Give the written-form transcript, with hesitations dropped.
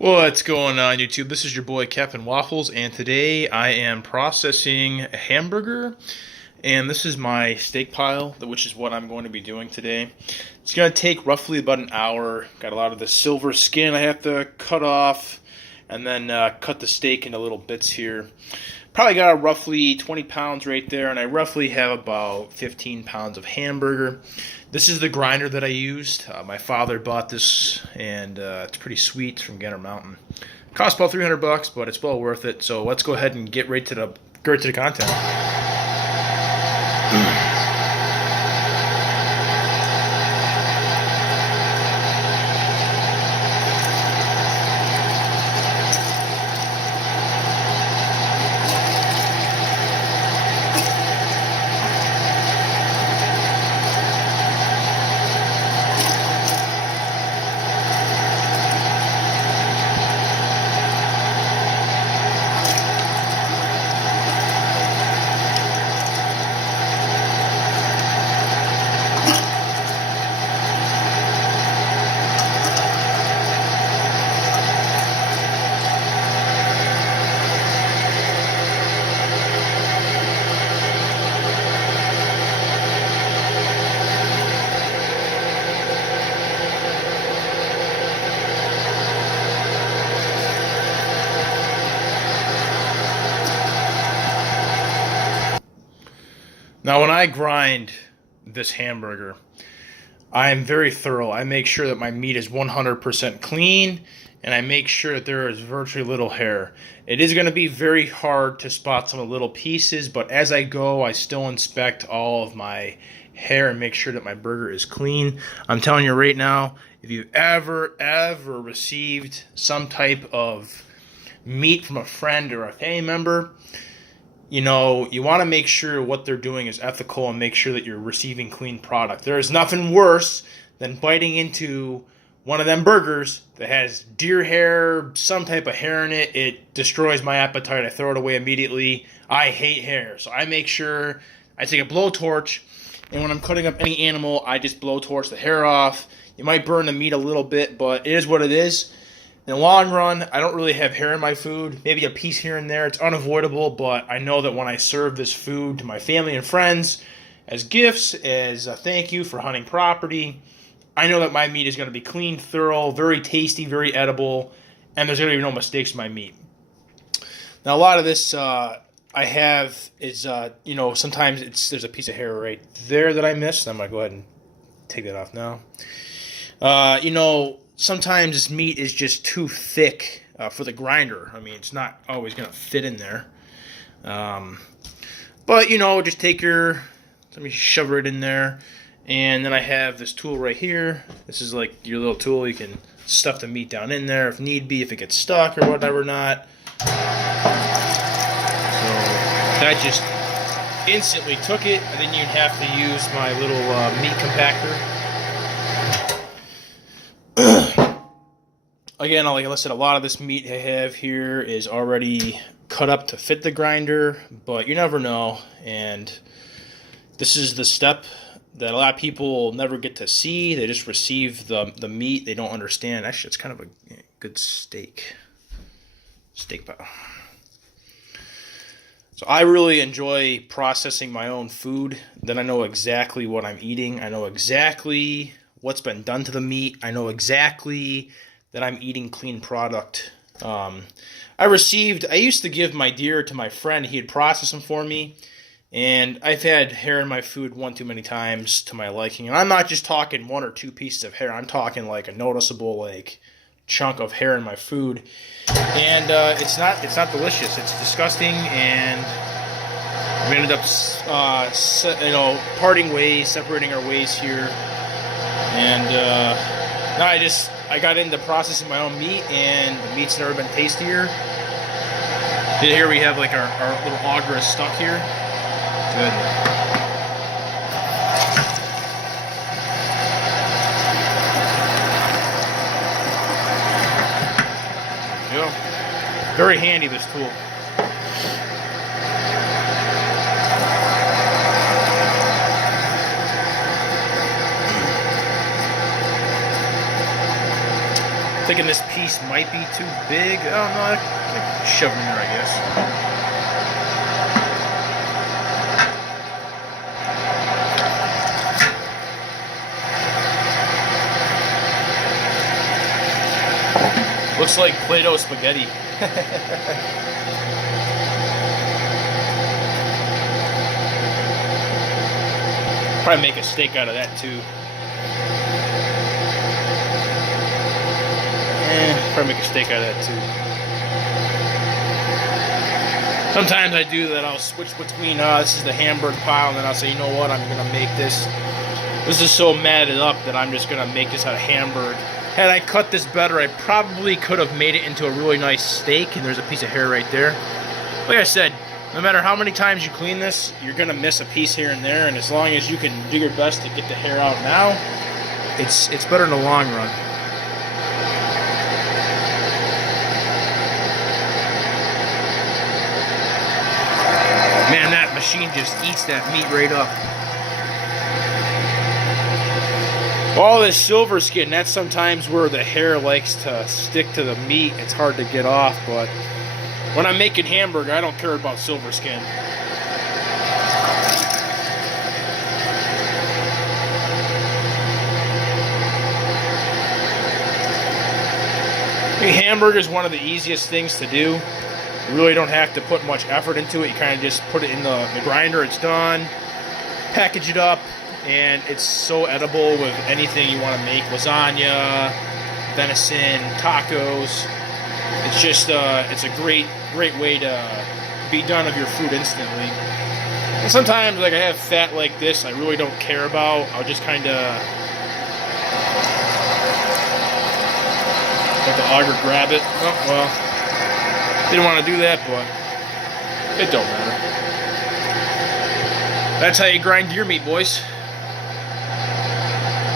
What's going on, YouTube? This is your boy Captain Waffles, and today I am processing a hamburger. And this is my steak pile, which is what I'm going to be doing today. It's going to take roughly about an hour. Got a lot of the silver skin I have to cut off, and then cut the steak into little bits here. Probably got roughly 20 pounds right there, and I roughly have about 15 pounds of hamburger. This is the grinder that I used. My father bought this, and it's pretty sweet. It's from Gander Mountain. Cost about 300 bucks, but it's well worth it. So let's go ahead and get right to the content. Now, when I grind this hamburger, I am very thorough. I make sure that my meat is 100% clean, and I make sure that there is virtually little hair. It is going to be very hard to spot some of the little pieces, but as I go, I still inspect all of my hair and make sure that my burger is clean. I'm telling you right now, if you've ever received some type of meat from a friend or a family member, you know, you want to make sure what they're doing is ethical and make sure that you're receiving clean product. There is nothing worse than biting into one of them burgers that has deer hair, some type of hair in it. It destroys my appetite. I throw it away immediately. I hate hair. So I make sure I take a blowtorch, and when I'm cutting up any animal, I just blowtorch the hair off. You might burn the meat a little bit, but it is what it is. In the long run, I don't really have hair in my food. Maybe a piece here and there. It's unavoidable, but I know that when I serve this food to my family and friends as gifts, as a thank you for hunting property, I know that my meat is going to be clean, thorough, very tasty, very edible, and there's going to be no mistakes in my meat. Now, a lot of this I have is, sometimes there's a piece of hair right there that I missed. I'm going to go ahead and take that off now. Sometimes this meat is just too thick for the grinder. I mean, it's not always going to fit in there. But, just let me shove it in there. And then I have this tool right here. This is like your little tool. You can stuff the meat down in there if need be, if it gets stuck or whatever not. So that just instantly took it. I didn't even have to use my little meat compactor. Again, like I said, a lot of this meat I have here is already cut up to fit the grinder, but you never know. And this is the step that a lot of people never get to see. They just receive the meat. They don't understand. Actually, it's kind of a good steak pile. So I really enjoy processing my own food. Then I know exactly what I'm eating. I know exactly what's been done to the meat. I know exactly that I'm eating clean product. I used to give my deer to my friend. He had processed them for me, and I've had hair in my food one too many times to my liking. And I'm not just talking one or two pieces of hair. I'm talking like a noticeable chunk of hair in my food, and it's not delicious. It's disgusting, and we ended up parting ways, separating our ways here, and now I got into processing my own meat, and the meat's never been tastier. Here we have like our little auger is stuck here. Good. Yeah. Very handy, this tool. Thinking this piece might be too big. Oh no, I can shove it in there, I guess. Looks like Play-Doh spaghetti. Probably make a steak out of that too. Probably make a steak out of that too. Sometimes I do that. I'll switch between, this is the hamburg pile, and then I'll say, you know what, I'm going to make this. This is so matted up that I'm just going to make this out of hamburg. Had I cut this better, I probably could have made it into a really nice steak, and there's a piece of hair right there. Like I said, no matter how many times you clean this, you're going to miss a piece here and there, and as long as you can do your best to get the hair out now, it's better in the long run. Man, that machine just eats that meat right up. All this silver skin, that's sometimes where the hair likes to stick to the meat. It's hard to get off, but when I'm making hamburger, I don't care about silver skin. Hamburger is one of the easiest things to do. You really don't have to put much effort into it. You kind of just put it in the grinder, it's done. Package it up, and it's so edible with anything you want to make. Lasagna, venison, tacos. It's just, it's a great way to be done with your food instantly. And sometimes, like I have fat like this, I really don't care about. I'll just kind of let the auger grab it. Oh, well, didn't want to do that, but it don't matter. That's how you grind your meat, boys.